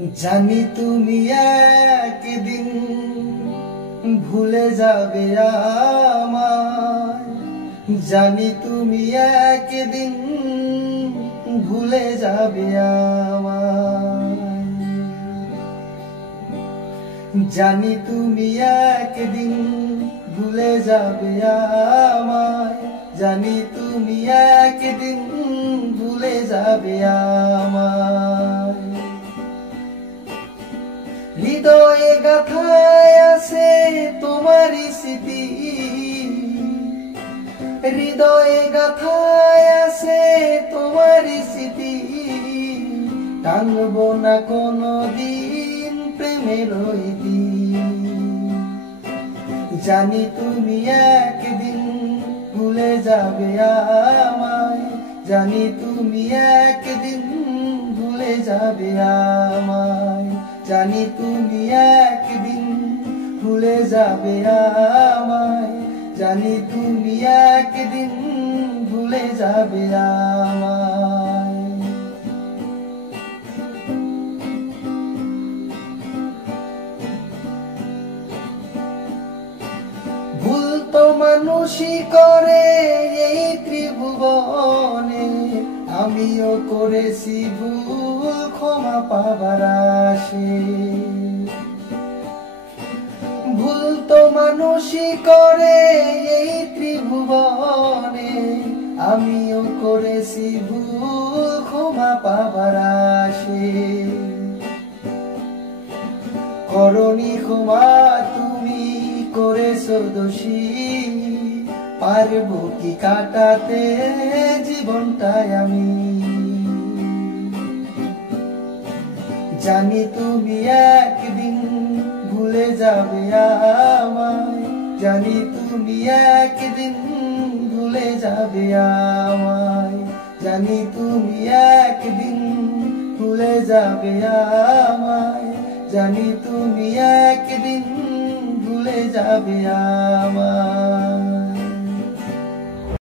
জানি তুমি একদিন ভুলে যাবে আমায়, জানি তুমি একদিন ভুলে যাবে আমায়, জানি তুমি একদিন ভুলে যাবে আমায়, জানি তুমি একদিন ভুলে যাবে আমায়। হৃদয়ে গাথায় আছে তোমারই স্মৃতি, হৃদয়ে গাথায় আছে তোমারই স্মৃতি, টানব না কোনদিন প্রেমের ইতি। জানি তুমি একদিন ভুলে যাবে আমায়, জানি তুমি একদিন ভুলে যাবে আমায়, জানি তুমি একদিন ভুলে যাবে আমায়, জানি তুমি একদিন ভুলে যাবে আমায়। ভুল তো মানুষই করে এই ত্রিভুবনে, আমিও করেছি ভুল ক্ষমা পাবার আশে। ভুল তো মানুষই করে এই ত্রিভুবনে, আমিও করেছি ভুল ক্ষমা পাবার আশে। করনি ক্ষমা তুমি করেছো দোষী, পারবো কি কাটাতে জীবনটাই আমি। জানি তুমি একদিন ভুলে যাবে আমায়, জানি তুমি একদিন ভুলে যাবে আমায়, জানি তুমি একদিন ভুলে যাবে আমায়, জানি তুমি একদিন ভুলে যাবে আমায়।